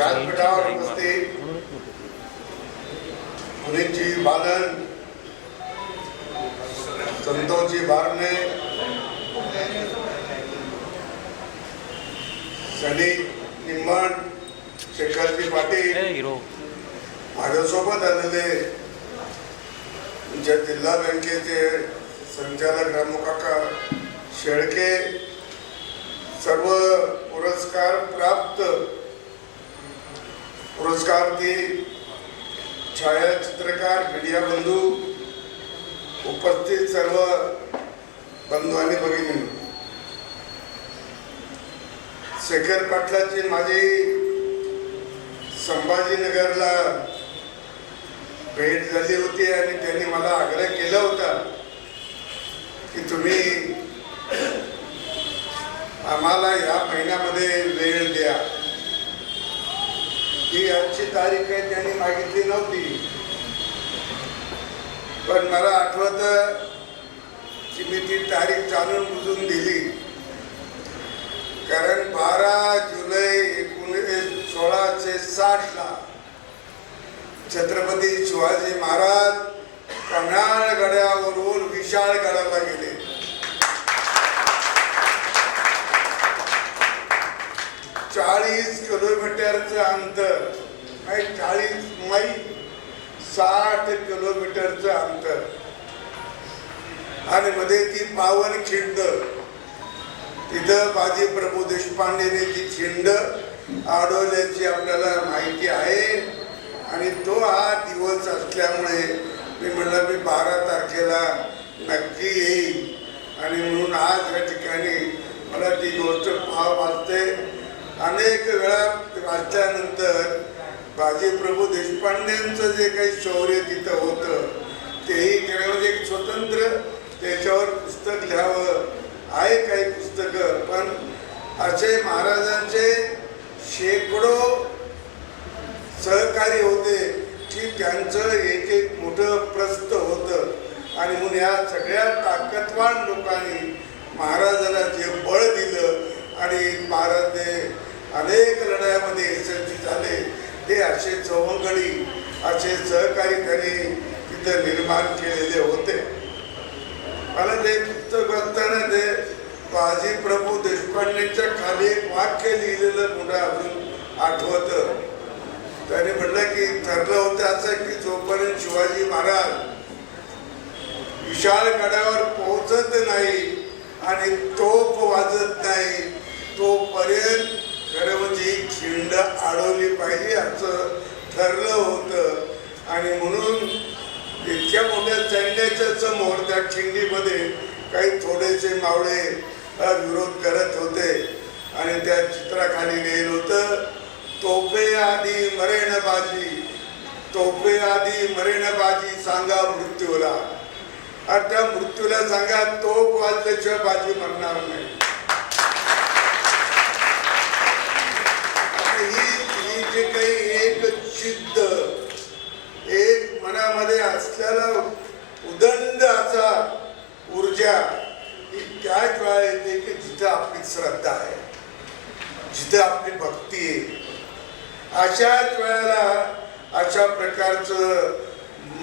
व्यासपीठावर उपस्थित मुनींची बालन, संतोषजी बारणे, सनी निम्मण, शेखरजी पाटील, माझ्यासोबत आलेले आमच्या जिल्हा बँकेचे संचालक रामूकाका शेळके, सर्व पुरस्कार प्राप्त पुरस्कार्थी छायाचित्रकार, मीडिया बंधू, उपस्थित सर्व बंधू आणि भगिनी, शेखर पाटलाची माझी संभाजीनगरला भेट झाली होती आणि त्यांनी मला आग्रह केला होता की तुम्ही आम्हाला या महिन्यामध्ये वेळ द्या. ही आजची तारीख आहे, त्यांनी मागितली नव्हती, पण मला आठवतं की मी ती तारीख जाणून बुजून दिली. कारण 12 जुलै 1660 ला छत्रपती शिवाजी महाराज पन्हाळगडावरून विशाळगडाला गेले. 40 किलोमीटरचं अंतर, 40 मैल, 60 किलोमीटरचं अंतर, आणि मध्ये ती पावन खिंड, तिथं बाजी प्रभू देशपांडेने ती खिंड अडवल्याची आपल्याला माहिती आहे. आणि तो हा दिवस असल्यामुळे मी म्हणलं मी 12 तारखेला नक्की येईल. आणि म्हणून आज या ठिकाणी मला ती गोष्ट वाचते. अनेक वेळा वाचल्यानंतर बाजी प्रभू देशपांडेंचं जे काही शौर्य तिथं होतं तेही म्हणजे एक स्वतंत्र त्याच्यावर पुस्तक लिहावं आहे, काही पुस्तकं. पण असे महाराजांचे शेकडो सहकारी होते की त्यांचं एक एक मोठं प्रस्थ होतं. आणि म्हणून या सगळ्या ताकदवान लोकांनी महाराजाला जे बळ दिलं आणि महाराज अनेक लढाईमध्ये यशस्वी झाले, ते असे चवंगडी, असे सहकारी त्यांनी तिथं निर्माण केलेले होते. मला ते पुस्तक वाचताना ते बाजी प्रभू देशपांडेंच्या खाली एक वाक्य लिहिलेलं पुन्हा अजून आठवतं. त्याने म्हटलं की ठरलं होतं असं की जोपर्यंत शिवाजी महाराज विशाळगडावर पोहोचत नाही आणि तोफ वाजत नाही तोपर्यंत खरं म्हणजे ही खिंड अडवली पाहिजे असं ठरलं होतं. आणि म्हणून इतक्या मोठ्या सैन्याच्या समोर त्या खिंडीमध्ये काही थोडेसे मावळे विरोध करत होते. आणि त्या चित्राखाली लिहिलं होतं, तोफे आधी मरेणबाजी, तोफे आधी मरेणबाजी सांगा मृत्यूला. आणि त्या मृत्यूला सांगा तोफ वाजल्याशिवाय बाजी मरणार नाही. ही जे काही एक जिद्द, एक मनामध्ये असलेला उदंड असा ऊर्जा, ही त्याच वेळा येते की जिथं आपली श्रद्धा आहे, जिथं आपली भक्ती आहे. अशाच वेळेला अशा प्रकारचं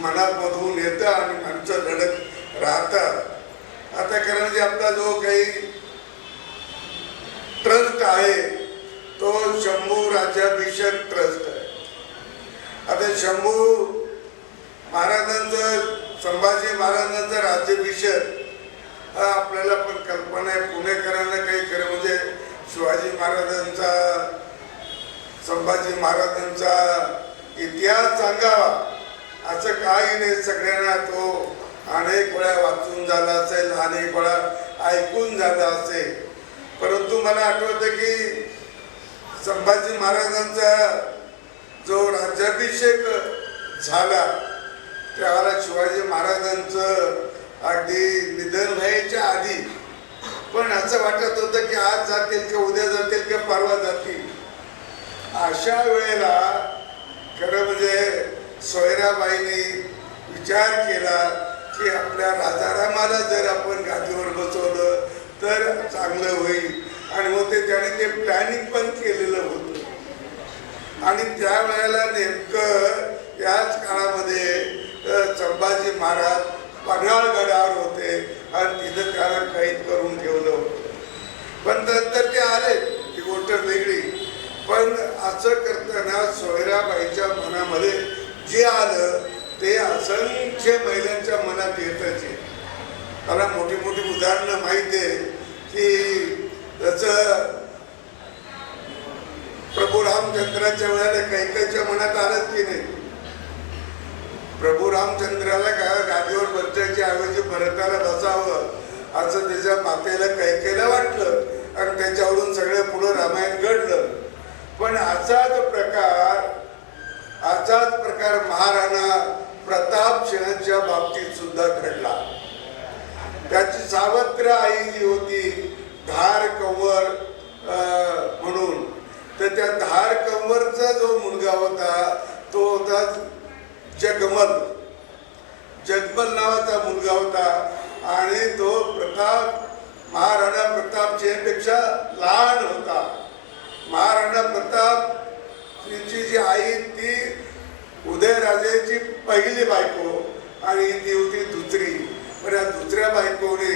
मनामधून येतं आणि माणसं लढत राहतात. आता खरं म्हणजे आपला जो काही ट्रस्ट आहे तो शंभू राज्याभिषेक ट्रस्ट आहे. आता शंभू महाराजांचं, संभाजी महाराजांचा राज्याभिषेक हा आपल्याला पण कल्पना आहे. पुणेकरांना काही खरं म्हणजे शिवाजी महाराजांचा, संभाजी महाराजांचा इतिहास सांगावा असं काही नाही. सगळ्यांना तो अनेक वेळा वाचून झाला असेल, अनेक वेळा ऐकून झाला असेल. परंतु मला आठवतं की संभाजी महाराजांचा जो राज्याभिषेक झाला त्यावेळेला शिवाजी महाराजांचं अगदी निधन व्हायच्या आधी पण असं वाटत होतं की आज जातील का उद्या जातील का परवा जातील. अशा वेळेला खरं म्हणजे सोयराबाईंनी विचार केला की आपल्या राजारामाला जर आपण गादीवर बसवलं तर चांगलं होईल. आणि मग त्याने ते प्लॅनिंग पण केलेलं होतं. आणि त्यावेळेला नेमकं याच काळामध्ये संभाजी महाराज पन्हाळगडावर होते आणि तिथं त्याला कैद करून ठेवलं होतं. पण नंतर ते आले, ही गोष्ट वेगळी. पण असं करताना सोयराबाईच्या मनामध्ये जे आलं ते असंख्य महिलांच्या मनात येतच. मला मोठी मोठी उदाहरणं माहिती आहे की जसं प्रभू रामचंद्राच्या वेळेला कैकेयीच्या मनात आलंच की नाही. प्रभू रामचंद्राला गादीवर बसायच्या ऐवजी भरताला बसावं असं त्याच्या मातेला कैकेयीला वाटलं आणि त्याच्यावरून सगळं पुढं रामायण घडलं. पण असाच प्रकार महाराणा प्रताप सिंहाच्या बाबतीत सुद्धा घडला. त्याची सावत्र आई जी होती धार कंवर म्हणून, तर त्या धार कंवरचा जो मुलगा होता तो होता जगमल. जगमल नावाचा मुलगा होता आणि तो महाराणा प्रताप सिंहापेक्षा लहान होता. महाराणा प्रताप ची जी आई ती उदयराजेची पहिली बायको आणि ती होती दुसरी. पण या दुसऱ्या बायकोने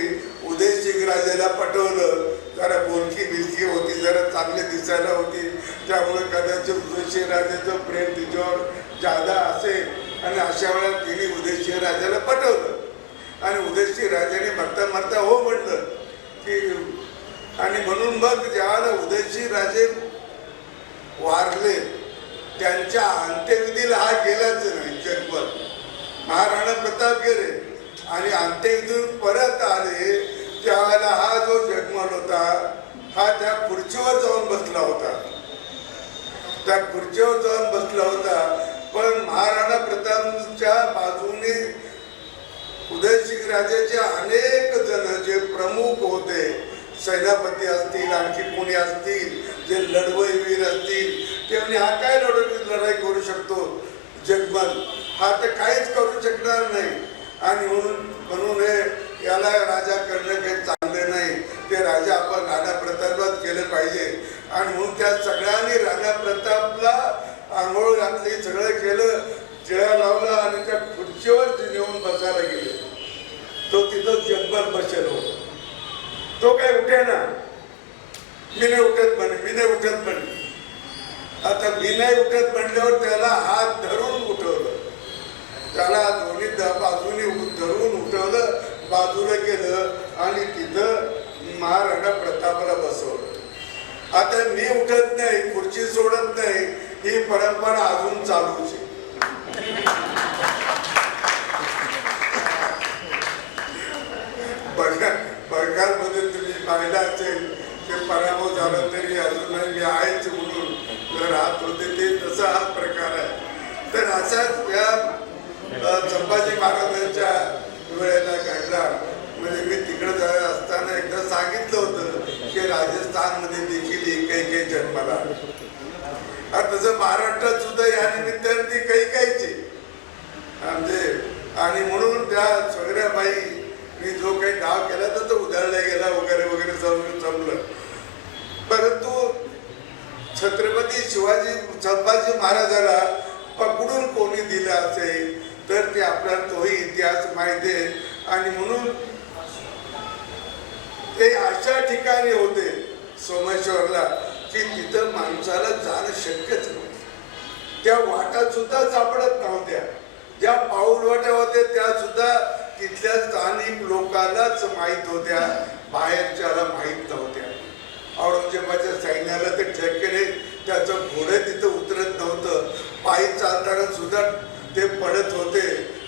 उदयसिंह राजाला पटवलं. जरा बोलकी बिलकी होती, जरा चांगली दिसायला होती, त्यामुळे कदाचित उदयसिंह राजाचं प्रेम तिच्यावर जादा असेल आणि अशा वेळेला तिने उदयसिंह राजाला पटवलं आणि उदयसिंह राजाने मरता मरता हो म्हटलं की. आणि म्हणून मग ज्यावेळेला उदयसिंह राजे वारले त्यांच्या अंत्यविधीला हा गेलाच नाही. जगमल महाराणा प्रताप गेले आणि अंत्यविधीतून परत आले त्यावेळेला हा जो जगमल होता हा त्या खुर्चीवर जाऊन बसला होता. त्या खुर्चीवर जाऊन बसला होता. पण महाराणा प्रतापच्या बाजूने उदयसिंह राजाचे अनेक जण जे प्रमुख होते, सेनापती असतील, आणखी कोणी असतील, जे लढवईवीर असतील, ते म्हणजे हा काय लढाई करू शकतो जगमल, हा तर काहीच करू शकणार नाही. आणि म्हणून हे याला राजा करणं काही चांगलं नाही, ते राजा आपण राणा प्रतापलाच केलं पाहिजे. आणि म्हणून त्या सगळ्यांनी राणा प्रतापला आंघोळ घातली, सगळं केलं, टिळा लावला आणि त्या खुर्चीवर नेऊन बसायला गेले. तो तिथं जगमल बसेल होता. तो काय उठे ना, मी नाही उठत म्हणे. आता मी नाही उठत म्हणल्यावर त्याला हात धरून उठवलं, त्याला दोन्ही बाजूने धरून उठवलं, बाजूला केलं आणि तिथं महाराणा प्रतापला बसवलं. आता मी उठत नाही, खुर्ची सोडत नाही, ही परंपरा अजून चालूच आहे. बंगालमध्ये तुम्ही पाहिलं असेल ते पराभव झाला तरी अजूनही मी आहेच म्हणून राहत होते, ते तसा हा प्रकार आहे. तर असाच या संभाजी महाराजांच्या वेळेला घडला. म्हणजे मी तिकडे असताना एकदा सांगितलं होतं की राजस्थानमध्ये देखील काही जन्माला, तसं महाराष्ट्रात सुद्धा या निमित्ताने ती कैकेयीची म्हणजे. आणि म्हणून त्या सोयराबाई मी जो काही डाव केला तर तो उधळला गेला वगैरे वगैरे जमलं. परंतु छत्रपती संभाजी महाराजाला पकडून कोणी दिलं असेल तर ते आपल्याला तोही इतिहास माहिती आहे. आणि म्हणून ते अशा ठिकाणी होते सोमेश्वरला की तिथं माणसाला जाणं शक्यच नव्हतं. त्या वाटा सुद्धा सापडत नव्हत्या. ज्या पाऊल वाट्या होत्या त्या सुद्धा तिथल्या स्थानिक लोकांनाच माहीत होत्या, बाहेरच्याला माहीत नव्हत्या. औरंगजेबाच्या सैन्याला ते ठेकेने त्याचं घोडे तिथं उतरत नव्हतं, पायी चालताना सुद्धा ते पडत होते.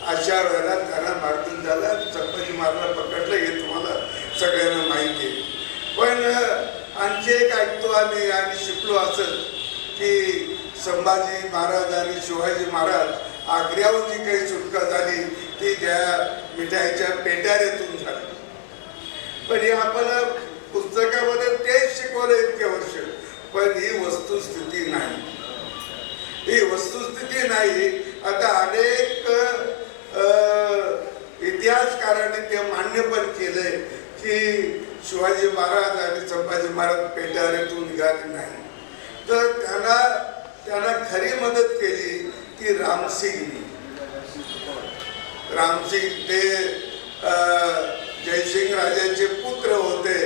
अशा वेळेला त्यांना मारतून झाला, संभाजी महाराजांना पकडलं, हे तुम्हाला सगळ्यांना माहिती आहे. पण आणखी एक ऐकतो आम्ही आणि शिकलो असं की संभाजी महाराज आणि शिवाजी महाराज आग्र्याहून जी काही सुटका झाली ती त्या मिठाईच्या पेटाऱ्यातून झाली. पण हे आपल्याला पुस्तकामध्ये तेच शिकवलं इतके वर्ष. पण ही वस्तुस्थिती नाही, ही वस्तुस्थिती नाही. आता अनेक इतिहासकारांनी ते मान्य पण केलंय की शिवाजी महाराज आणि संभाजी महाराज पेटाऱ्यातून निघाले नाही. तर त्यांना त्यांना खरी मदत केली ती रामसिंगनी. रामसिंग ते जयसिंग राजाचे पुत्र होते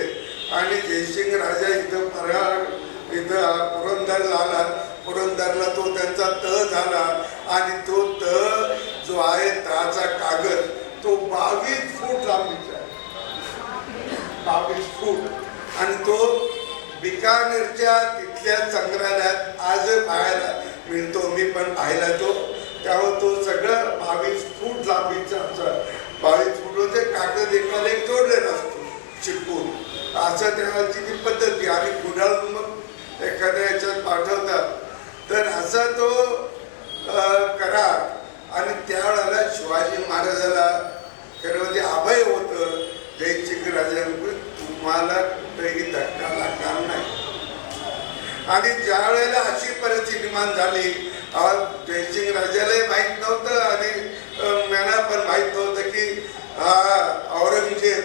आणि जयसिंग राजा इथं पुरंदरला आला. पुरंदरला तो त्यांचा तह झाला आणि तो तह जो आहे तहाचा कागद तो 22 फूट लांबीचा, 22 फूट, आणि तो बिकानेरच्या तिथल्या संग्रहालयात आज पाहायला मिळतो. मी पण पाहिला तो. त्यावर तो सगळं 22 फूट लांबीचा 22 फूट होते कागद एकाला एक जोडलेला असतो चिटकून. असं त्याची ती पद्धती आणि गुंडाळून मग एखाद्या याच्यात पाठवतात. तर असा तो करार. आणि त्यावेळेला शिवाजी महाराजाला खरं म्हणजे अभय होतं जयसिंग राजांकडे, तुम्हाला कुठेही धक्का लागणार नाही. आणि ज्या वेळेला अशी परिस्थिती निर्माण झाली, जयसिंग राजालाही माहीत नव्हतं आणि मला पण माहीत नव्हतं की औरंगजेब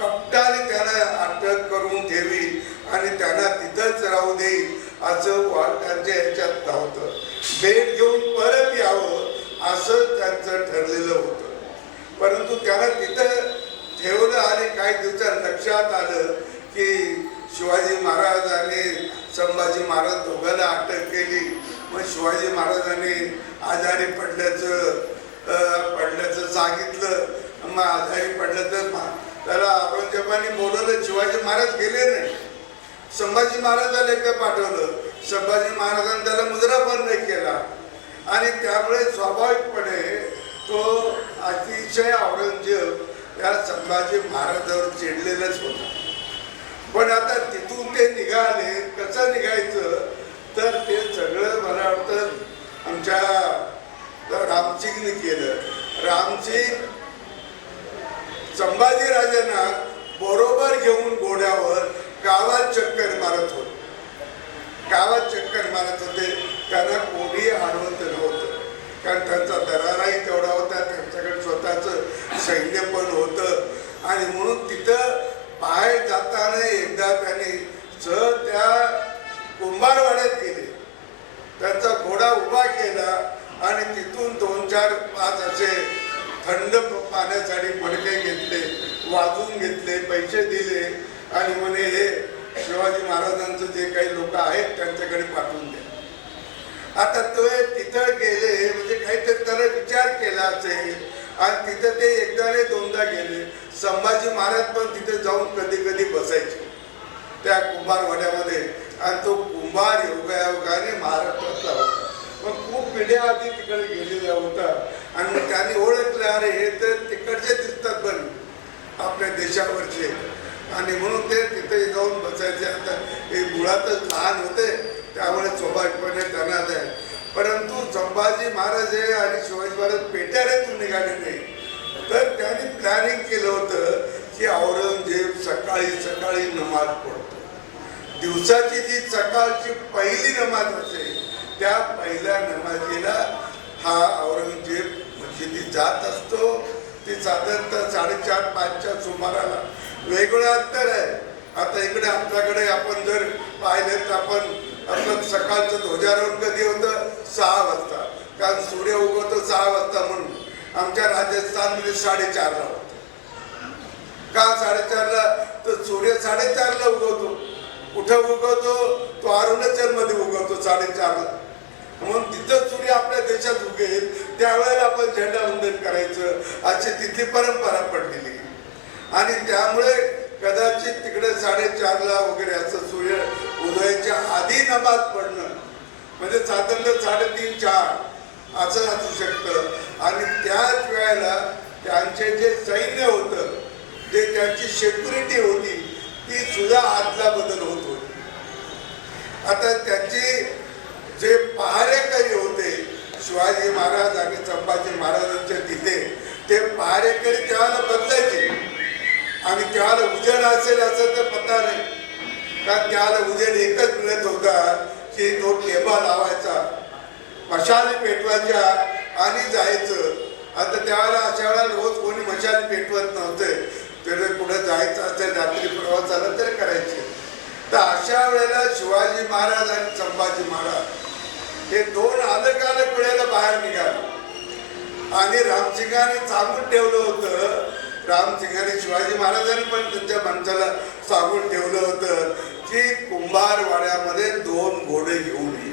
कपटाने त्यांना अटक करून ठेवी आणि त्यांना तिथंच राहू देईल असं त्यांच्या ह्याच्यात नव्हतं. भेट घेऊन परत यावं असं त्यांचं ठरलेलं होतं. परंतु त्यांना तिथं ठेवलं आणि काही दिवसात लक्षात आलं की शिवाजी महाराज आणि संभाजी महाराज दोघांना अटक केली. मग शिवाजी महाराजांनी आजारी पडल्याचं सांगितलं. मग आजारी पडलं तर त्याला औरंगजेबाने बोलवलं. शिवाजी महाराज गेले नाही. संभाजी महाराजाला एकदा पाठवलं. संभाजी महाराजांनी त्याला मुजरा पण नाही केला आणि त्यामुळे स्वाभाविकपणे तो अतिशय औरंगजेब या संभाजी महाराजांवर चिडलेलंच होता. पण आता तिथून ते निघाले. कसं निघायचं तर ते सगळं मला वाटतं आमच्या रामसिंगने केलं. रामसिंग संभाजी राजांना बरोबर घेऊन घोड्यावर गावात चक्कर मारत होते. गावात चक्कर मारत होते. त्यांना कोणी आडवत नव्हतं कारण त्यांचा दराराही तेवढा होता. त्यांच्याकडे स्वतःचं सैन्य पण होतं आणि म्हणून तिथं बाहेर जाताना एकदा त्यांनी त्या कुंभारवाड्यात गेले. त्यांचा घोडा उभा केला आणि तिथून 2, 4, 5 असे थंड पाण्यासाठी मडके घेतले, वाजून घेतले, पैसे दिले आणि म्हणे हे शिवाजी महाराजांचं जे काही लोक आहेत त्यांच्याकडे पाठवून द्या. आता ते तिथं गेले म्हणजे काहीतरी त्याला विचार केला असेल आणि तिथं ते एकदा नाही दोनदा गेले. संभाजी महाराज पण तिथे जाऊन कधी कधी बसायचे त्या कुंभारवाड्यामध्ये आणि तो कुंभार योगायोगाने महाराष्ट्रातला होता. मग खूप पिढ्या आधी तिकडे गेलेला होता आणि मग त्यांनी ओळखलं अरे हे तर तिकडचे दिसतात पण आपल्या देशावरचे आणि म्हणून ते तिथे जाऊन बसायचे. आता हे मुळातच लहान होते त्यामुळे स्वाभाविकपणे त्यांना द्या. परंतु संभाजी महाराज हे आणि शिवाजी महाराज पेटाऱ्यातून निघाले नाही. तर त्यांनी प्लॅनिंग केलं होतं की औरंगजेब सकाळी सकाळी नमाज पडतो. दिवसाची जी सकाळची पहिली नमाज असेल त्या पहिल्या नमाजीला हा औरंगजेब मशिदीत जात असतो. ती साधारणतः 4:30-5च्या सुमाराला. वेगवेगळं अंतर आहे. आता इकडे आपल्याकडे आपण जर पाहिलं तर आपण सकाळचं ध्वजारोहण कधी होतं 6 वाजता कारण सूर्य उगवतो 6 वाजता. म्हणून आमच्या राजस्थानमध्ये 4:30ला होतं. का 4:30ला तर सूर्य 4:30ला उगवतो. कुठं उगवतो तो अरुणाचल मध्ये उगवतो 4:30ला. म्हणून तिथं सूर्य आपल्या देशात उगेल त्यावेळेला आपण झेंडावंदन करायचं अशी तिथली परंपरा पडलेली आणि त्यामुळे कदाचित तिकडे 4:30ला वगैरे असं सूर्य उदयाच्या आधी नमाज पडणं म्हणजे साधारणतः 3:30-4 असं असू शकतं. आणि त्याच वेळेला त्यांचे जे सैन्य होतं जे त्यांची सेक्युरिटी होती ती सुद्धा आदला बदल होत होती. आता त्याची जे पहारेकरी होते शिवाजी महाराज आणि संभाजी महाराजांच्या तिथे ते पहारेकरी त्यावेळेला बदलायचे आणि त्यावेळेला उजेड असेल असं तर पता नाही कारण त्यावेळेला उजेड एकच मिळत होता की तो टेबा लावायचा मशाली पेटवायच्या आणि जायचं. आता त्यावेळेला अशा वेळेला रोज कोणी मशाली पेटवत नव्हते. तर कुठं जायचं असेल रात्री प्रवासाला तर करायचे. तर अशा वेळेला शिवाजी महाराज आणि संभाजी महाराज हे दोन अलग अलग वेळेला बाहेर निघाले आणि रामसिंगाने सांगून ठेवलं होतं. रामसिंगाने शिवाजी महाराजांनी पण त्यांच्या माणसाला सांगून ठेवलं होतं की कुंभारवाड्यामध्ये 2 घोडे घेऊन ये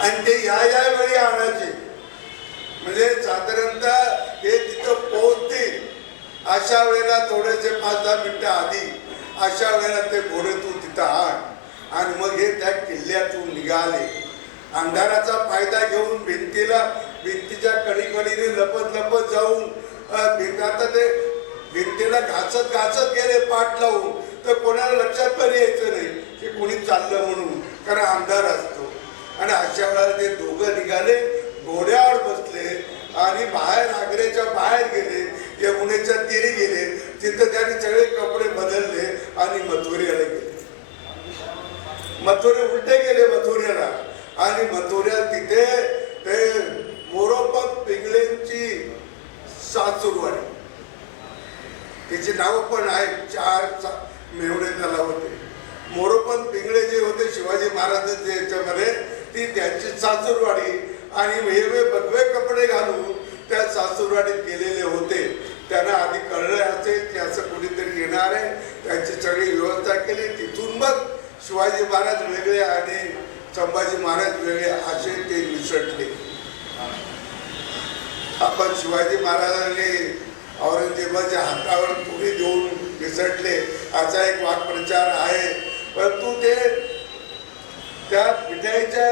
आणि ते या वेळी आणायचे. म्हणजे साधारणतः हे तिथं पोहोचतील अशा वेळेला थोडेसे 5-10 मिनिटं आधी अशा वेळेला ते घोडे तू तिथं आण. आणि मग हे त्या किल्ल्यातून निघाले. अंधाराचा फायदा घेऊन भिंतीच्या कडीकडीने लपत जाऊन आता ते भिंतीला घासत गेले पाठ लावून, तर कोणाला लक्षात पण यायचं नाही की कोणी चाललं म्हणून, कारण अंधार असतो. आणि अशा वेळेला ते दोघं निघाले, घोड्यावर बसले आणि बाहेर आग्र्याच्या बाहेर गेले, यमुनेच्या तीरी गेले. तिथं त्यांनी सगळे कपडे बदलले आणि मथुरेला गेले. उलटे गेले मथुरेला. आणि मथुऱ्यात तिथे ते मोरोपंत पिंगळेंची सासूरवाडी, तिची नाव पण आहे. 4 मेहुणे त्याला होते. मोरोपंत पिंगळे जे होते शिवाजी महाराजांच्या याच्यामध्ये, ती त्यांची सासूरवाडी. आणि वेगळे भगवे कपडे घालून त्या सासूरवाडीत गेलेले होते. त्यांना आधी कळलं असेल की असं कोणीतरी येणार आहे, त्यांची सगळी व्यवस्था केली. तिथून मग शिवाजी महाराज वेगळे आणि संभाजी महाराज वेगळे असे ते मिसळले. आपण शिवाजी महाराजांनी औरंगजेबाच्या हातावर तुरी देऊन मिसळले असा एक वाक्प्रचार आहे. परंतु ते त्या पिढ्याच्या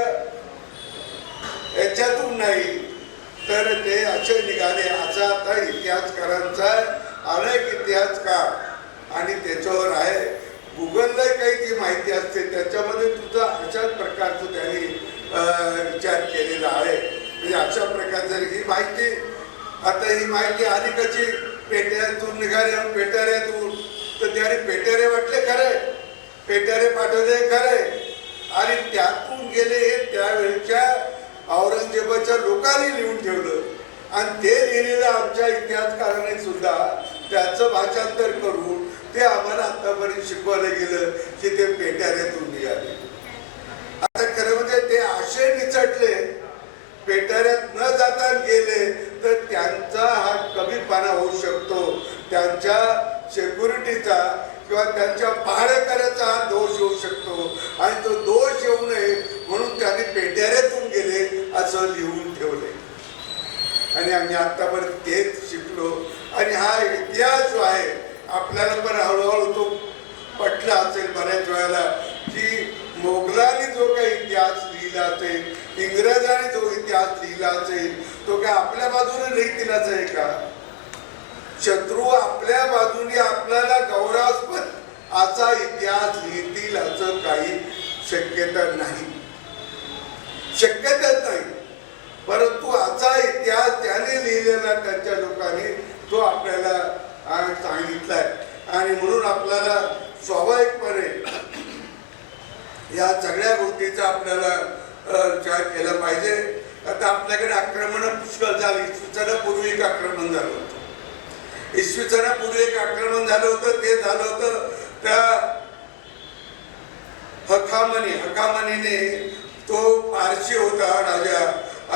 याच्यातून नाही, तर ते असे निघाले. असा आता इतिहासकारांचा अनेक इतिहासकार आणि त्याच्यावर आहे. गुगलला काही ती माहिती असते, त्याच्यामध्ये तुझा अशाच प्रकारचं त्यांनी विचार केलेला आहे. म्हणजे अशा प्रकारचं ही माहिती, आता ही माहिती आली कशी, पेट्यातून निघाले, पेटाऱ्यातून. तर त्याने पेटारे वाटले खरे, पेटारे पाठवले खरे, आणि त्यातून गेले हे त्यावेळेच्या औरंगजेबाच्या लोकांनी लिहून ठेवलं. आणि ते लिहिलेलं आमच्या इतिहासकारांनी सुद्धा त्याचं भाषांतर करून ते आम्हाला आतापर्यंत शिकवलं गेलं की ते पेटाऱ्यातून निघाले. आता खरं म्हणजे ते असे निचटले, पेटाऱ्यात न जाता गेले, तर त्यांचा हा कमीपणा होऊ शकतो, त्यांच्या सिक्युरिटीचा किंवा त्यांच्या पहारेकऱ्याचा हा दोष येऊ शकतो. आणि तो दोष येऊ नये म्हणून त्यांनी पेटाऱ्यातून गेले असं लिहून ठेवले. आणि आम्ही आतापर्यंत तेच शिकलो. आणि हा इतिहास जो आहे आपल्याला पण हळूहळू तो पटला असेल बऱ्याच वेळेला की मोगलांनी जो काही इतिहास लिहिला असेल, इंग्रजांनी जो इतिहास लिहिला असेल, तो काय आपल्या बाजूने लिहितील असं आहे का? शत्रू आपल्या बाजूने आपल्याला गौरवास्पद असा इतिहास लिहितील असं काही शक्यता नाही, शक्यताच नाही. परंतु असा इतिहास त्याने लिहिलेला त्यांच्या लोकांनी तो आपल्याला सांगितलाय. आणि म्हणून आपल्याला स्वाभाविकपणे या सगळ्या गोष्टीचा आपल्याला विचार केला पाहिजे. आता आपल्याकडे आक्रमण पुष्कळ झाली. इसवी एक आक्रमण झालं होतं. इसवी एक आक्रमण झालं होतं. ते झालं होतं त्या हकामनीने, तो पारशी होता राजा,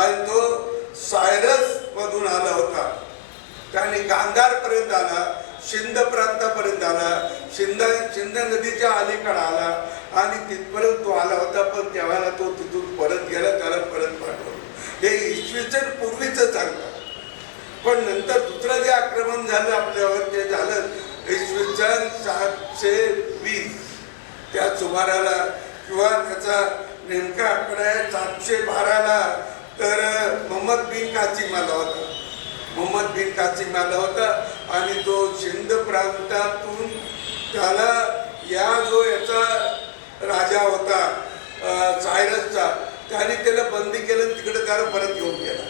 आणि तो सायरस मधून आला होता. त्याने गांधार पर्यंत आला, सिंध प्रांतापर्यंत आला, सिंध नदीच्या अलीकडे आला आणि तिथपर्यंत तो आला होता. पण तेव्हा तो तिथून परत गेला, त्याला परत पाठवलं. हे इसवी सन पूर्वीचं सांगतात. पण नंतर दुसरं जे आक्रमण झालं आपल्यावर ते झालं इसवी सन 720 त्या सुमाराला, किंवा त्याचा नेमका आकडा आहे 712ला. तर मोहम्मद बिन कासिम आला होता. आणि तो सिंध प्रांतातून त्याला या जो याचा राजा होता सायरसचा, त्याने त्याला बंदी केलं, तिकडे त्याला परत घेऊन गेला.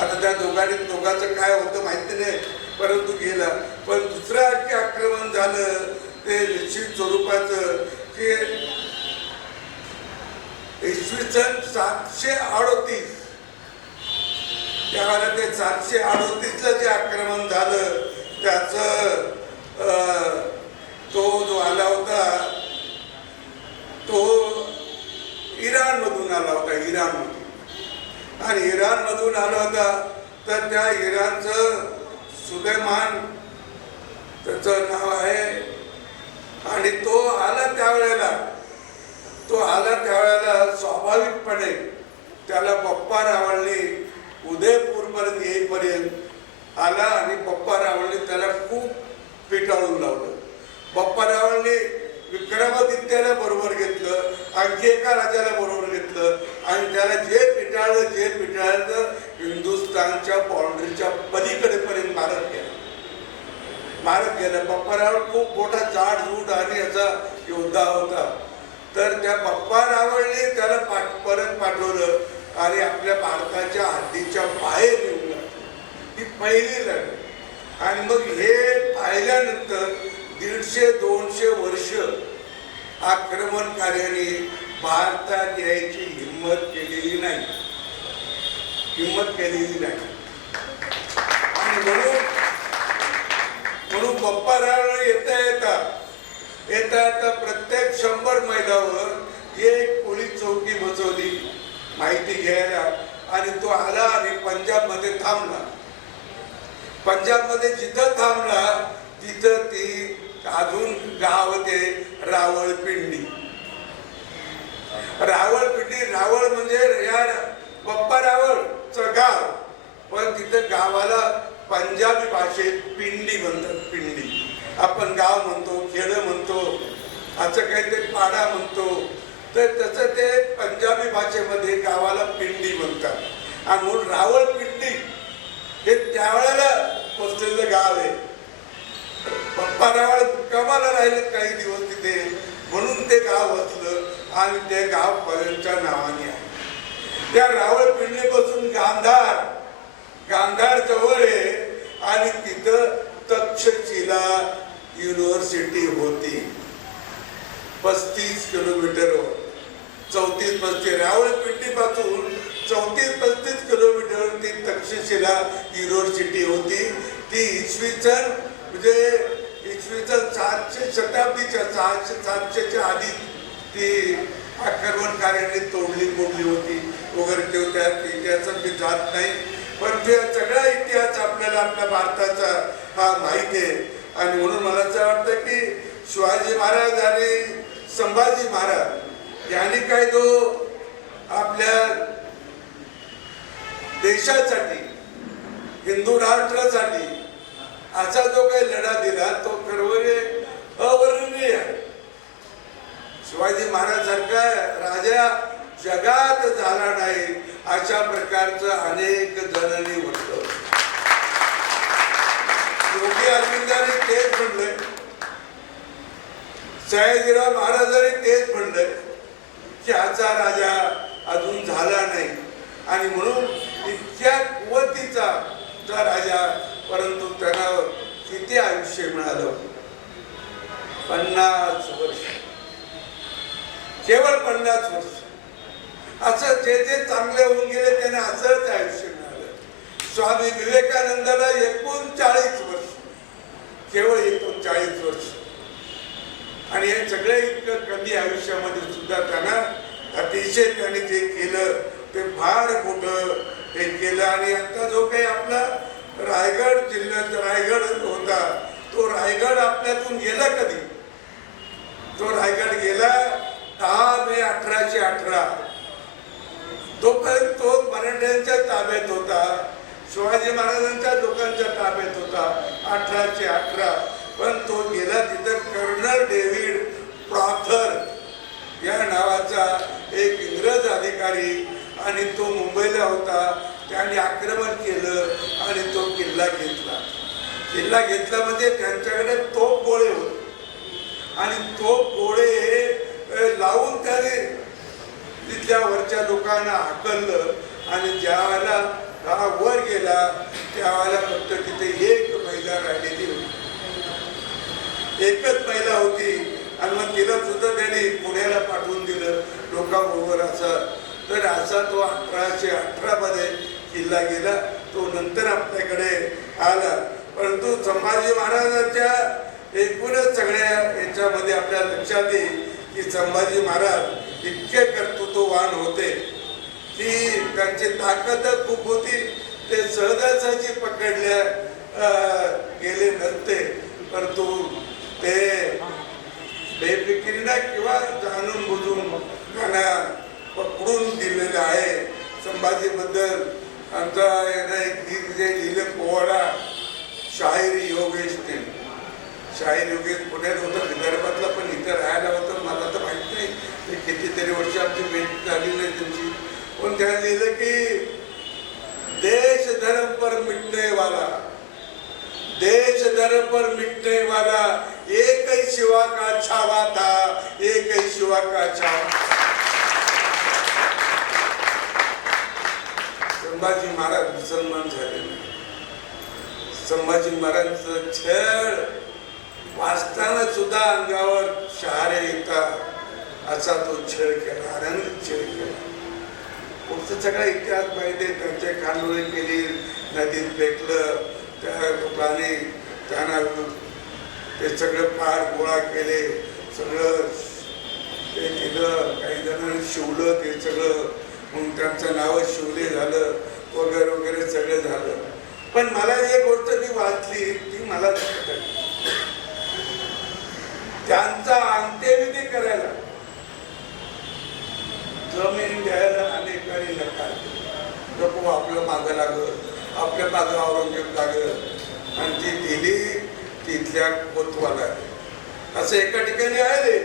आता त्या दोघांचं काय होतं माहिती नाही, परंतु गेला. पण दुसरं आणखी आक्रमण झालं ते निश्चित स्वरूपाचं की इसवी सन 738 त्यावेळेला ते 738चं जे आक्रमण झालं त्याचं तो जो आला होता तो इराण मधून आला होता. इराणमधून आला होता, तर त्या इराणचं सुलेमान त्याचं नाव आहे, आणि तो आला त्यावेळेला स्वाभाविकपणे त्याला पप्पा रावळने उदयपूर पर्यंत येईपर्यंत आला, आणि पप्पा रावळने त्याला खूप पिटाळून लावलं. पप्पा रावळने विक्रमादित्याला बरोबर घेतलं, आणखी एका राजाला बरोबर घेतलं, आणि त्याला जे पिटाळलं हिंदुस्थानच्या बाउंड्रीच्या पलीकडे पर्यंत मारत गेला. पप्पा रावळ खूप मोठा जाडजूड आणि याचा योद्धा होता. तर त्या पप्पा रावळने त्याला परत पाठवलं आणि आपल्या भारताच्या हद्दीच्या बाहेर येऊन ही पहिली लढाई. आणि मग हे पाहिल्यानंतर 150-200 वर्ष आक्रमणकार्याने भारतात यायची हिंमत केलेली नाही. आणि म्हणून पप्पा रावळ येता प्रत्येक 100 मैलावर एक पोलीस चौकी बसवली माहिती घ्यायला, आणि तो आला आणि पंजाबमध्ये थांबला. पंजाबमध्ये जिथं थांबला तिथं ती अजून गाव होते रावळपिंडी. रावळ म्हणजे या पप्पा रावळचं गाव, पण तिथं गावाला पंजाबी भाषेत पिंडी म्हणतात. पिंडी आपण गाव म्हणतो, खेड म्हणतो, असं काहीतरी पाडा म्हणतो, तर तसं ते पंजाबी भाषेमध्ये गावाला पिंडी म्हणतात. आणि म्हणून रावळपिंडी हे त्यावेळेला वसलेलं गाव आहे. पप्पा रावळ मुक्कामाला राहिले काही दिवस तिथे, म्हणून ते गाव वसलं आणि ते गाव पर्यंतच्या नावाने आहे. त्या रावळपिंडीपासून गांधार जवळ आहे, आणि तिथं तक्षशिला युनिव्हर्सिटी होती. 35 किलोमीटरवर, 34-35 रावळपिंडी पासून 34-35 किलोमीटर ती तक्षशिला युनिव्हर्सिटी होती. ती इसवी सन 700 शताब्दीच्या 700च्या आधी ती आक्रमणकार्याने तोडली होती वगैरे. त्या इतिहासात मी जात नाही, पण ते सगळा इतिहास आपल्याला आपल्या भारताचा हा माहिती आहे. आणि म्हणून मला असं वाटतं की शिवाजी महाराज आणि संभाजी महाराज यांनी काय जो आपल्या देशासाठी, हिंदू राष्ट्रासाठी असा जो काही लढा दिला तो अवर्णनीय आहे. शिवाजी महाराज सारखा राजा जगात झाला नाही अशा प्रकारचं अनेक जणांनी म्हटलं. योगी अरविंदांनी तेच म्हणलंय, सयाजीराव महाराजांनी तेच म्हणलंय की आजचा राजा अजून झाला नाही. आणि म्हणून इतक्या कुवतीचा राजा, परंतु त्यांना किती आयुष्य मिळालं? 50 वर्ष, केवळ 50 वर्ष. असं जे चांगले होऊन गेले त्यांना असंच आयुष्य मिळालं. स्वामी विवेकानंदाला 39 वर्ष, केवळ 39 वर्ष. आणि हे सगळे इतकं कमी आयुष्यामध्ये सुद्धा त्यांना अतिशय त्यांनी जे केलं ते फार मोठं हे केलं. आणि आता जो काही आपला रायगड जिल्ह्यात रायगड होता, तो रायगड आपल्यातून गेला कधी? तो रायगड गेला 10 मे 1818. तोपर्यंत तो मराठ्यांच्या ताब्यात होता, शिवाजी महाराजांच्या लोकांच्या ताब्यात होता 1818. पण तो गेला तिथं कर्नल डेव्हिड प्रॉथर या नावाचा एक इंग्रज अधिकारी, आणि तो मुंबईला होता. त्याने आक्रमण केलं आणि तो किल्ला घेतला म्हणजे त्यांच्याकडे तोफ गोळे होते, आणि तोफ गोळे लावून त्याने तिथल्या वरच्या लोकांना हाकललं. आणि ज्या वेळेला हा वर गेला त्यावेळेला फक्त तिथे एक महिला राहिलेली होती, एकच महिला होती. आणि मग तिला सुद्धा त्यांनी पुण्याला पाठवून दिलं लोकांबरोबर. तर असा तो 1818 मध्ये किल्ला गेला. तो नंतर आपल्याकडे आला. परंतु संभाजी महाराजांच्या एकूणच सगळ्या याच्यामध्ये आपल्या लक्षात येईल की संभाजी महाराज इतके कर्तृत्ववान होते ती त्यांची ताकद खूप होती, ते सहजासहजी पकडल्या गेले नसते, परंतु ते बेफिकिरीने किंवा जाणून बुजून त्यांना पकडून दिलेलं आहे. संभाजीबद्दल आमचा एक गीत जे लिहिलं पोवाडा, शाहीर योगेशने. शाहीर योगेश पुण्यात होतं, विदर्भातला, पण इथं राहायला होतं. मला तर माहित नाही, ते कितीतरी वर्ष आमची भेट झाली नाही त्यांची. पण त्याने लिहिलं की देश धर्म पर मिटने वाला, देश धर्म पर मिटने वाला, एक ही शिवा का छावा था, एक ही शिवा का छावा. संभाजी महाराज मुसलमान झाले नाही. संभाजी महाराजांचं छळ वाचताना सुद्धा अंगावर शहारे येतात, असा तो छळ केला, आनंदित छळ केला. पुढचा सगळा इतिहास माहिती आहे. त्यांचे कांडोळे केली, नदीत फेकलं, त्या लोकांनी त्यांना ते सगळं पार गोळा केले, सगळं ते केलं. काही जणांनी शिवलं ते सगळं, मग त्यांचं नाव शिवले झालं वगैरे वगैरे सगळं झालं. पण मला एक गोष्ट मी वाचली ती मला त्यांचा अंत्यविधी करायला जमीन द्यायला अनेकांनी नकार नको, आपलं मागं लागत, आपल्या मागं औरंगजेब लागत, आणि ती दिली तिथल्या कोतवाला. असं एका ठिकाणी आहे,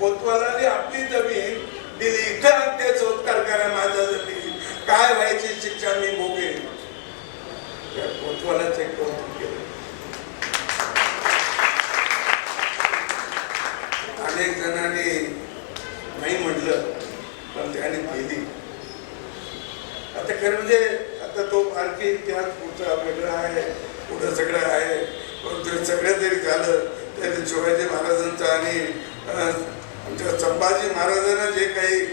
कोतवालाने आपली जमीन दिली, इथं अंत्य संस्कार करा माझ्या जमीन, काय व्हायची शिक्षा मी भोगेन. त्या कोतवालाचं कौतुक केलं. अनेक जणांनी नाही म्हटलं, पण त्याने केली. आता खरं म्हणजे आता तो आणखी इतिहास पुढचा वेगळा आहे, पुढं सगळं आहे. पण ते सगळं जरी झालं तरी शिवाजी महाराजांचं आणि आमच्या संभाजी महाराजांना जे काही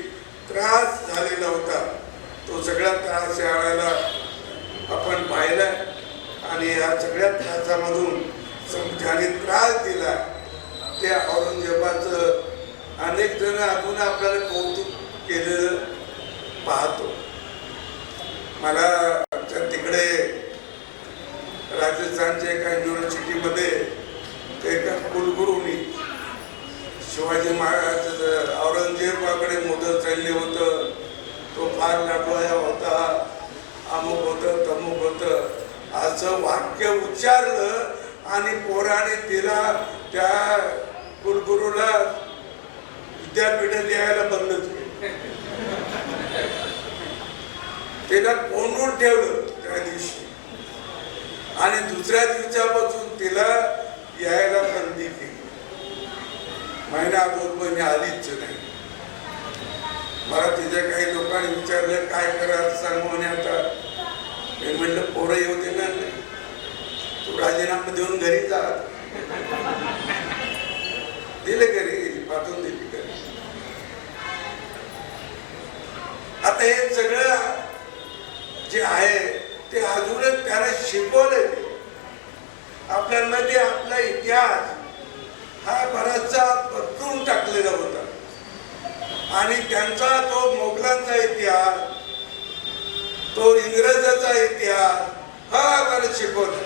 त्रास झालेला होता, तो सगळा त्रास या वेळेला आपण पाहिला. आणि या सगळ्या त्रासामधून ज्याने त्रास दिला त्या औरंगजेबाचं अनेक जण अजून आपल्याला कौतुक केलेलं पाहतो. मला आमच्या तिकडे राजस्थानच्या एका युनिव्हर्सिटीमध्ये एका कुलगुरूंनी शिवाजी महाराज औरंगजेबाकडे मोठं सैन्य होतं, तो फार लाडवाया होता, अमुक होतं तमुक होतं, असं वाक्य उच्चारलं. आणि पोराने तिला त्या कुलगुरूला विद्यापीठात यायला बंद केलं, तिला कोंडून ठेवलं त्या दिवशी. आणि दुसऱ्या दिवसापासून तिला यायला बंदी केली. महिना 2 महिने आलीच नाही. मला तिच्या काही लोकांनी विचारलं काय करा सांगू, आणि आता मी म्हटलं पोरं येऊ देणार नाही, तू राजीनामा देऊन घरी जा. दिले घरी, पाठवून दिली घरी. आता हे सगळं जे आहे ते अजूनच त्याला शिकवले. आपल्यामध्ये आपला इतिहास हा बराचसा बदलून टाकलेला होता. आणि त्यांचा तो मोगलांचा इतिहास, तो इंग्रजाचा इतिहास हा बरं शिकवला.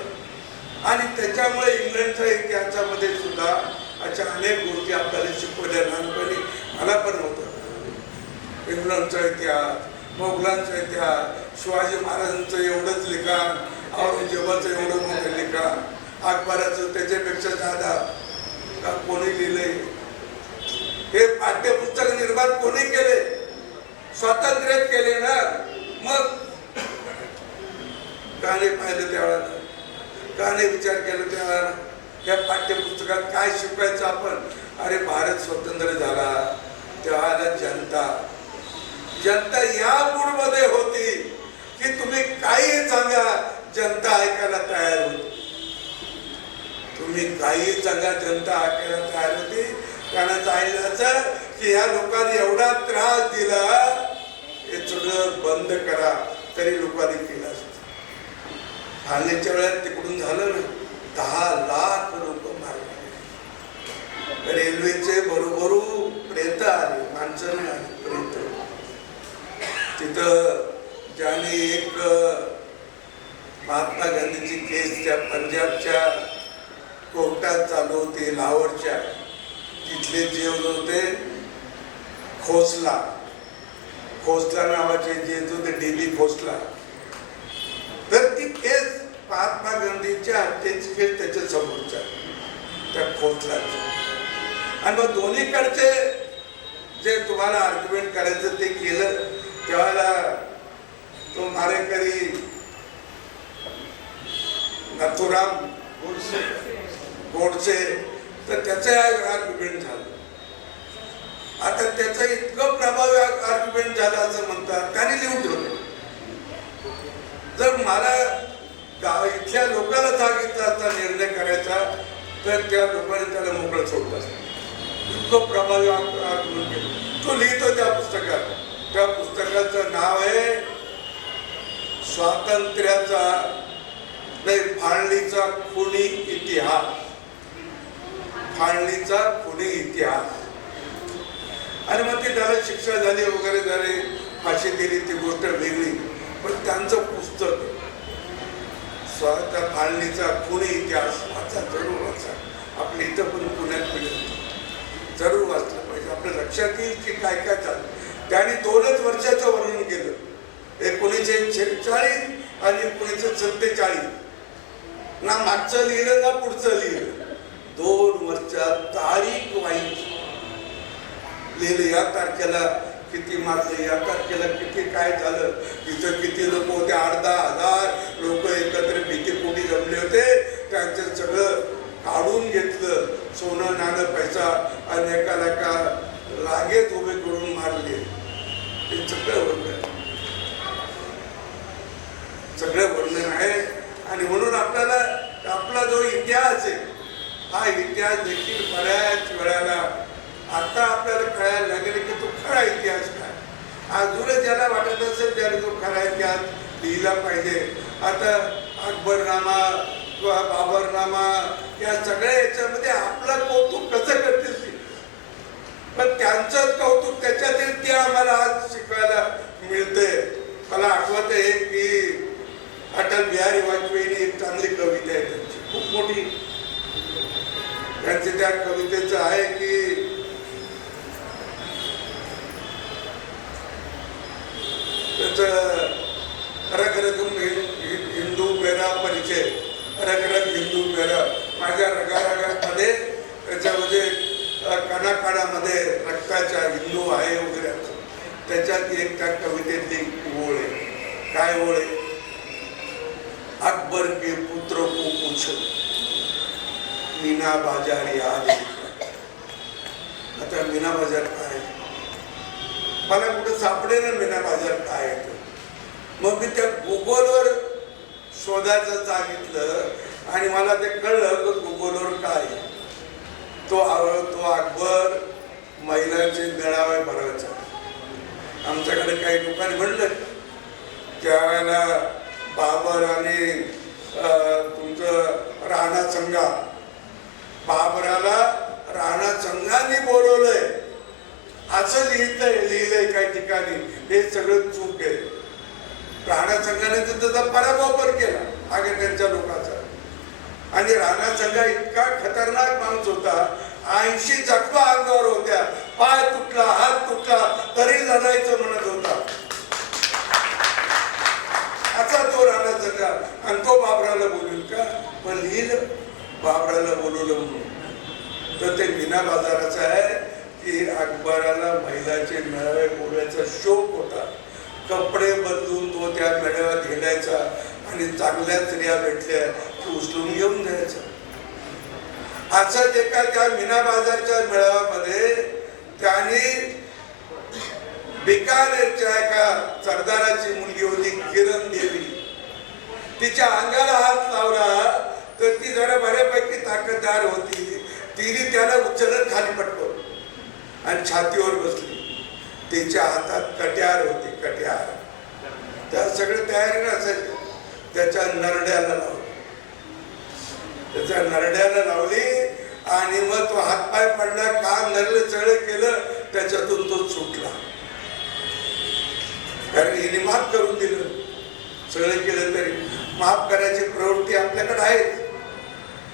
आणि त्याच्यामुळे इंग्लंडच्या इतिहासामध्ये सुद्धा अशा अनेक गोष्टी आपल्याला शिकवल्या लहानपणी. मला पण होतं इंग्लंडचा इतिहास, मोगलांचा इतिहास, शिवाजी महाराजांचं एवढंच लिखाण, औरंगजेबाचं एवढं मोठं लिखाण, अकबराचं त्याच्यापेक्षा जादा का कोणी लिहिलंय. हे पाठ्यपुस्तक निर्माण कोणी केले? स्वातंत्र्यात केले ना. मग गाणे पाहिलं त्यावेळेला, गाणे विचार केला त्यावेळेला, या पाठ्यपुस्तकात काय शिकवायचं आपण. अरे भारत स्वतंत्र झाला त्यावेळेला जनता या मूडमध्ये होती की तुम्ही काही सांगा जनता ऐकायला तयार होती. तुम्ही काही सांगा जनता ऐकायला तयार होती. कारण जायचं की या लोकांनी एवढा त्रास दिला, हे सगळं बंद करा, तरी लोकांनी केलं असतं. हालण्याच्या वेळात तिकडून झालं ना, 10 लाख लोक मारले. रेल्वेचे बरोबर प्रेत आले, माणसं नाही आली, प्रेत. तिथं ज्याने एक महात्मा गांधीची केस त्या पंजाबच्या कोर्टात चालू होती लाहोरच्या, तिथले जे होते खोसला नावाचे जे होते DB खोसला, तर ती केस महात्मा गांधीच्या हत्येची केस त्याच्या समोरच्या त्या खोसलाची. आणि मग दोन्हीकडचे जे तुम्हाला आर्ग्युमेंट करायचं ते केलं. त्यावेळेला तो मारेकरी नथुराम गोडसे, तर त्याचं आर्ग्युमेंट झालं. आता त्याचं इतकं प्रभावी आर्ग्युमेंट झालं असं म्हणतात, त्याने लिहून ठेवलं. जर मला इथल्या लोकांना सांगितलं असता निर्णय करायचा, तर त्या लोकांनी त्याला मोकळं सोडलं असतं. इतकं प्रभावी आर्ग्युमेंट केलं. तो लिहितो त्या पुस्तकात. त्या पुस्तकाचं नाव आहे स्वातंत्र्याचा नाही, फाळणीचा खुनी इतिहास. फाळणीचा खुनी इतिहास. आणि मग ती त्याला शिक्षा झाली वगैरे झाली, फाशी दिली, ती गोष्ट वेगळी. पण त्यांचं पुस्तक स्वतः फाळणीचा खुनी इतिहास वाचा, जरूर वाचा. आपल्या इथं पण पुण्यात मिळेल, जरूर वाचलं पाहिजे. आपल्या लक्षात येईल की काय काय झालं. त्याने 2च वर्षाचं वर्णन केलं, 1946 आणि 1947. ना मागचं लिहिलं ना पुढचं लिहिलं. 2 वर्षात तारीख वाईज लिहिलं. या तारखेला किती मारले, या तारखेला किती काय झालं, इथं किती लोक होते, 8-10 लोक एकत्र किती कोटी जमले होते, त्यांचं सगळं काढून घेतलं. सोनं नाणं पैसा आणि एकाला का रागेत उभे करून मारले. हे सगळं वर्णन आहे. आणि म्हणून आपल्याला आपला जो इतिहास आहे, हा इतिहास देखील बऱ्याच वेळाला आता आपल्याला कळायला लागेल की तो खरा इतिहास काय. अजूनच ज्याला वाटत असेल त्याने तो खरा इतिहास लिहिला पाहिजे. आता अकबरनामा किंवा बाबरनामा या सगळ्या याच्यामध्ये आपलं कौतुक कसं करतील, पण त्यांचं कौतुक त्याच्यातील ते आम्हाला आज शिकवायला मिळते. मला आठवत आहे की अटल बिहारी वाजपेयींनी एक चांगली कविता आहे त्यांची, खूप मोठी. त्यांचे त्या कवितेचं आहे की रग रग हिंदू मेरा परिचय, रग रग हिंदू मेरा, माझ्या रगारगामध्ये त्याच्यामध्ये कणाकणामध्ये रक्ताच्या हिंदू आहे वगैरे. त्याच्यात एक त्या कवितेतली ओळ आहे. काय ओळ आहे? अकबर के पुत्र को पूछो मीना बाजार याद. आता मीना बाजार काय, मला कुठं सापडेल ना मीना बाजार काय आहे. मग मी त्या गुगलवर शोधायचं सांगितलं आणि मला ते कळलं की गुगलवर काय. तो अकबर महिलांचे मेळावे भरायचा. आमच्याकडे काही लोकांनी म्हणलं त्यावेळेला बाबर आणि तुमचं राणा संघा, बाबराला राणा संघाने बोलवलंय असं लिहिलंय काही ठिकाणी. हे सगळं चूक आहे. राणा संघाने त्याचा पराभव केला आगे त्यांच्या लोकांचा. आणि राणा संघा इतका खतरनाक माणूस होता, 80 जखमा अंगावर होत्या, पाय तुटला, हात तुटला तरी लढायचं म्हणत होता. असा तो राणा संघा. आणि तो बाबराला बोलून का, पण लिहिलं बाबराला बोलवलं म्हणून. तर ते मीना बाजाराचं आहे की अकबराला महिलाचे मेळावे बोलवायचा शौक होता. कपडे बदलून तो त्या मेळाव्यात हिंडायचा आणि चांगल्या स्त्रिया भेटल्या की उचलून घेऊन जायचा. असंच एका त्या मीना बाजारच्या मेळाव्यामध्ये त्यांनी बिकानेरच्या एका सरदाराची मुलगी होती किरण देवी, तिच्या अंगाला हात लावला तर ती जरा बऱ्यापैकी ताकददार होती. तिने त्याला उचलत खाली पटकवलं आणि छातीवर बसली. तिच्या हातात कट्यार होती, कट्यार. त्या सगळं तयारी नसायचं. त्याच्या नरड्याला लावली आणि मग तो हातपाय पडला, काम नरले चढ केलं, त्याच्यातून तो सुटला. कारण सगळं केलं तरी माफ करायची प्रवृत्ती आपल्याकडे आहे.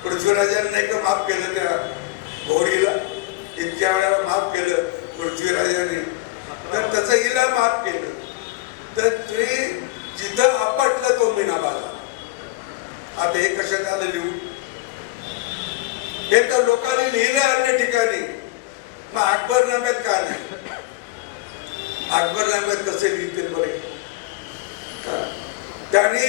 पृथ्वीराजांनी नाही का माफ केलं त्या घोडीला, इतक्या वेळा माफ केलं पृथ्वीराजांनी, तर त्याचं हिला माफ केलं. तर ते जिथं आपटलं तो मीनाबाला. आता हे कशात आलं लिहून? हे तर लोकांनी लिहिलं अन्य ठिकाणी, मग अकबरनाम्यात का नाही? अकबरनाम्यात कसे लिहितील बरे? त्यांनी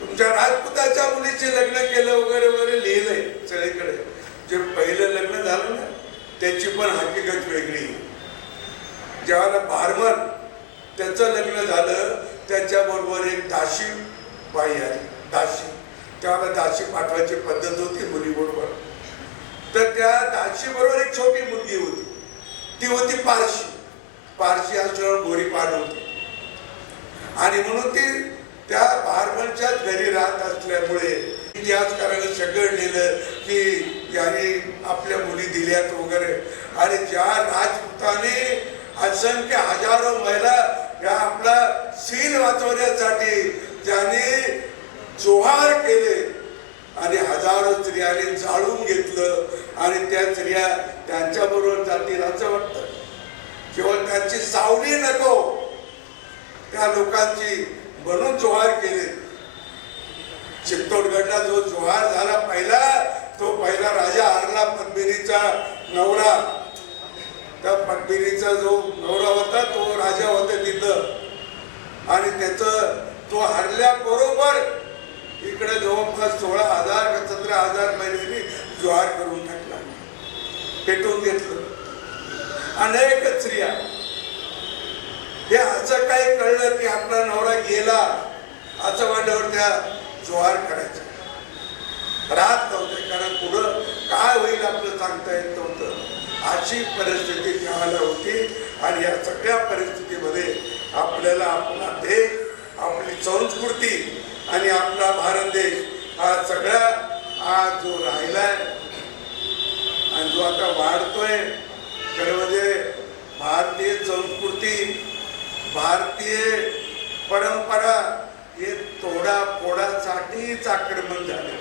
तुमच्या राजपुताच्या मुलीचे लग्न केलं वगैरे वगैरे लिहिलंय सगळीकडे. जे पहिलं लग्न झालं ना त्याची पण हकीकत वेगळी. जेव्हा भारमन त्याचं लग्न झालं त्याच्याबरोबर एक दाशी बाई आहे, दाशी. तेव्हा दाशी पाठवायची पद्धत होती मुलीबरोबर. तर त्या दाशी बरोबर एक छोटी मुलगी होती, ती होती पारशी. पारशी असल्यावर गोरी पान होती आणि म्हणून ती त्या भारमनच्याच घरी राहत असल्यामुळे इतिहासकारांनी सगळं लिहिलं की याने आपल्या मुली दिल्यात वगैरे. आणि ज्या राजपुताने असंख्य हजारो महिला या आपला सील वाचवण्यासाठी ज्याने जोहार केले आणि हजारो स्त्रियांनी जाळून घेतलं आणि त्या स्त्रिया त्यांच्या बरोबर जातील असं वाटतं. केवळ त्यांची सावली नको त्या लोकांची म्हणून जोहार केले. चित्तोडगडला जो जोहार झाला पहिला, तो पहिला राजा हरला पद्मिनीचा नवरा. त्या पद्मिनीचा जो नवरा होता तो राजा होता तिथं आणि त्याचं तो हरल्याबरोबर इकडे जवळपास 16,000 का 17,000 महिन्यांनी जोहार करून टाकला, पेटवून घेतलं. अनेक स्त्रिया हे असं काही कळलं की आपला नवरा गेला असं वाटल्यावर त्या जोहार करायच्या, राहत नव्हते. कारण पुढं काय होईल आपलं सांगता येत नव्हतं. अशी परिस्थिती त्यावेळेला होती. आणि या सगळ्या परिस्थितीमध्ये आपल्याला आपला देश, आपली संस्कृती आणि आपला भारत देश हा सगळा आज जो राहिलाय आणि जो आता वाढतोय, खरं म्हणजे भारतीय संस्कृती, भारतीय परंपरा हे तोडाफोडासाठीच आक्रमण झाले.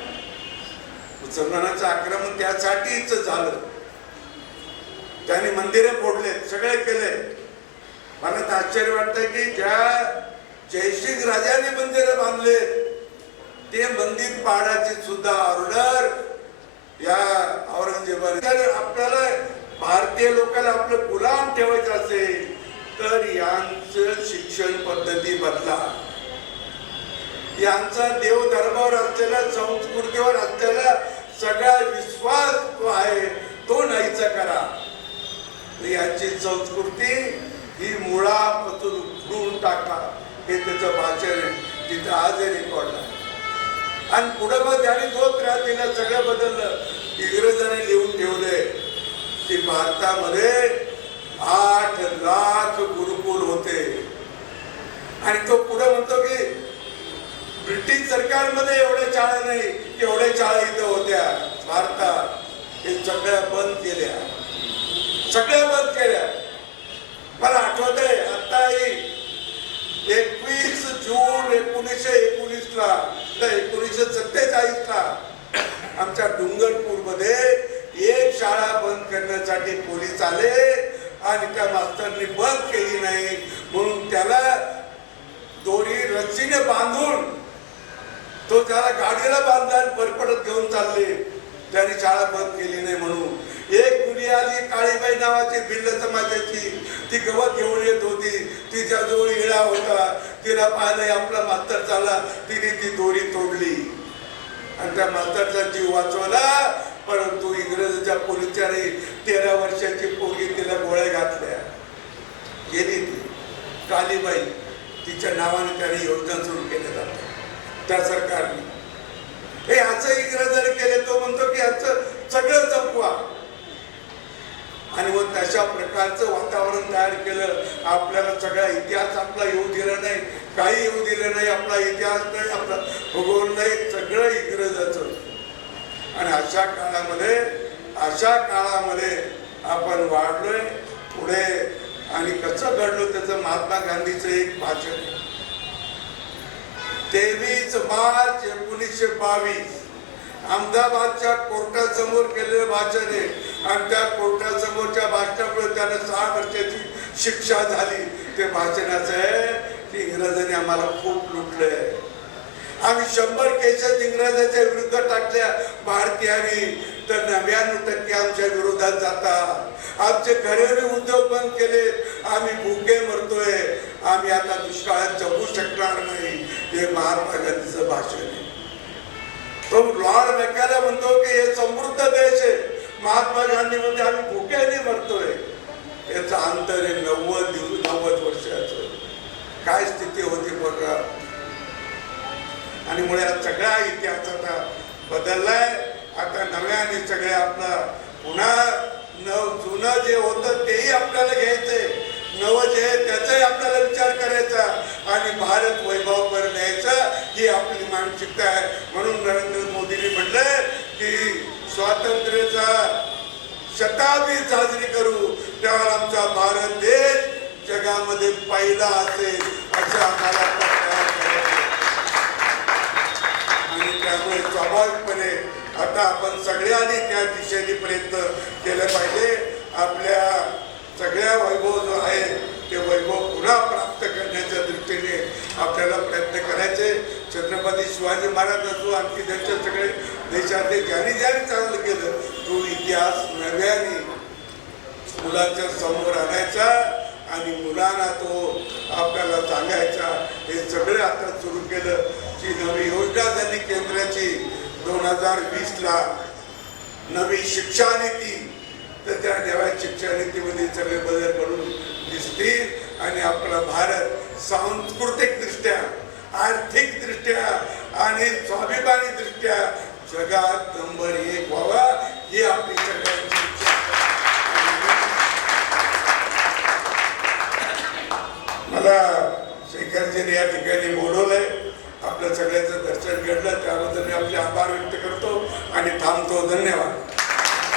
मुसलमानाचं आक्रमण त्यासाठीच झालं. त्यांनी मंदिरं फोडलेत, सगळे केले. मला तर आश्चर्य वाटतंय की ज्या जयसिंग राजाने मंदिरं बांधले ते मंदिर पाडायची सुद्धा ऑर्डर या औरंगजेबाने. आपल्याला भारतीय लोकांना आपलं गुलाम ठेवायचं असेल तर यांचं शिक्षण पद्धती बदला. यांचा देव धर्मावर असलेला, संस्कृतीवर असलेला सगळा विश्वास तो आहे तो नाहीचा करा. याची संस्कृती ही मुळापासून उखडून टाका. हे त्याचं भाषण तिथं आज रेकॉर्ड आहे. आणि पुढं मग त्याने जो त्रास दिला सगळं बदललं. इंग्रजांनी लिहून ठेवले की भारतामध्ये 8 लाख गुरुकुल होते. आणि तो पुढे म्हणतो की ब्रिटिश सरकारमध्ये एवढ्या शाळा नाही, एवढ्या शाळा इथं होत्या भारतात. हे सगळ्या बंद केल्या, सगळ्या बंद केल्या. मला आठवत आहे आताही 21 जून 1919ला 1947ला आमच्या डुंगरपूर मध्ये एक शाळा बंद करण्यासाठी पोलीस आले आणि त्या मास्तरनी बंद केली नाही म्हणून त्याला दोरी रस्सीने बांधून तो त्याला गाडीला बांधला परपडत घेऊन चालले. त्याने शाळा बंद केली नाही म्हणून. एक मुली आली काळीबाई नावाची भिल्ल समाजाची, ती गवत घेऊन येत होती. तिच्या जवळ इळा होता. तिला पाहिलं आपला मास्तर चालला, तिने ती दोरी तोडली आणि त्या मास्तरचा जीव वाचवला. परंतु इंग्रजांच्या पोलिसांनी 13 वर्षाची पोरगी तिला गोळ्या घातल्या. गेली ती कालीबाई, तिच्या नावाने त्याने योजना सुरू केल्या जातात त्या सरकारने. हे असं इंग्रजांनी केले. तो म्हणतो की याचं सगळं जपवा. आणि मग तशा प्रकारचं वातावरण तयार केलं. आपल्याला सगळा इतिहास आपला येऊ दिला नाही, काही येऊ दिलं नाही. आपला इतिहास नाही, आपला भूगोल नाही, सगळं इंग्रजाचं. आणि अशा काळामध्ये आपण वाढलोय. पुढे आणि कसं घडलं त्याचं महात्मा गांधीचं एक भाषण आहे. 23 मार्च 1922 अहमदाबादच्या कोर्टासमोर केलेलं भाषण आहे. आणि त्या कोर्टासमोरच्या भाषणामुळे त्याला 6 वर्षाची शिक्षा झाली. ते भाषणाचं आहे की इंग्रजांनी आम्हाला खूप लुटलंय. आम्ही 100 केसेस इंग्रजांच्या विरुद्ध टाकल्या भारतीयांनी, तर 99% आमच्या विरोधात जातात. आमचे घरेलू उद्योग बंद केले. आम्ही भुके मरतोय. आम्ही आता दुष्काळात जगू शकणार नाही. हे महात्मा गांधीचं भाषण आहे. तो लॉर्ड मॅकॉले म्हणतो की हे समृद्ध देश आहे. महात्मा गांधी म्हणते आम्ही भुकेने मरतोय. याचं अंतर आहे 90 वर्षाचं. काय स्थिती होती बघा. आणि मुळे सगळा इतिहास आता बदललाय. आता नव्याने सगळे आपलं पुन्हा जुनं जे होतं तेही आपल्याला घ्यायचंय. नवं जे आहे त्याचाही आपल्याला विचार करायचा आणि भारत वैभव करून न्यायचा ही आपली मानसिकता आहे. म्हणून नरेंद्र मोदींनी म्हटलंय की स्वातंत्र्याचा शताब्दी साजरी करू तेव्हा आमचा भारत देश जगामध्ये पहिला असेल असं आम्हाला तयार करायचं. आणि त्यामुळे स्वाभाविकपणे आता आपण सगळ्यांनी त्या दिशेने प्रयत्न केले पाहिजे. आपल्या सगळ्या वैभव जो आहे ते वैभव पुन्हा प्राप्त करण्याच्या दृष्टीने आपल्याला प्रयत्न करायचे. छत्रपती शिवाजी महाराज असो आणखी त्यांच्या सगळे देशातले ज्यांनी चांगलं केलं तो इतिहास नव्याने मुलांच्या समोर आणायचा आणि मुलांना तो आपल्याला सांगायचा. हे सगळं आता सुरू केलं. जी नवी योजना झाली केंद्राची 2020ला नवी शिक्षा नीती, तर त्या नव्या शिक्षा नीतीमध्ये सगळे बदल करून दिसतील आणि आपला भारत सांस्कृतिक दृष्ट्या, आर्थिक दृष्ट्या आणि स्वाभिमानी दृष्ट्या जगात नंबर 1 व्हावा ही आपली सगळ्यांची इच्छा. मला शेखरजीने या ठिकाणी बोलवलंय. आपल्या सगळ्यांचं दर्शन घडलं त्याबद्दल मी आपले आभार व्यक्त करतो आणि थांबतो. धन्यवाद.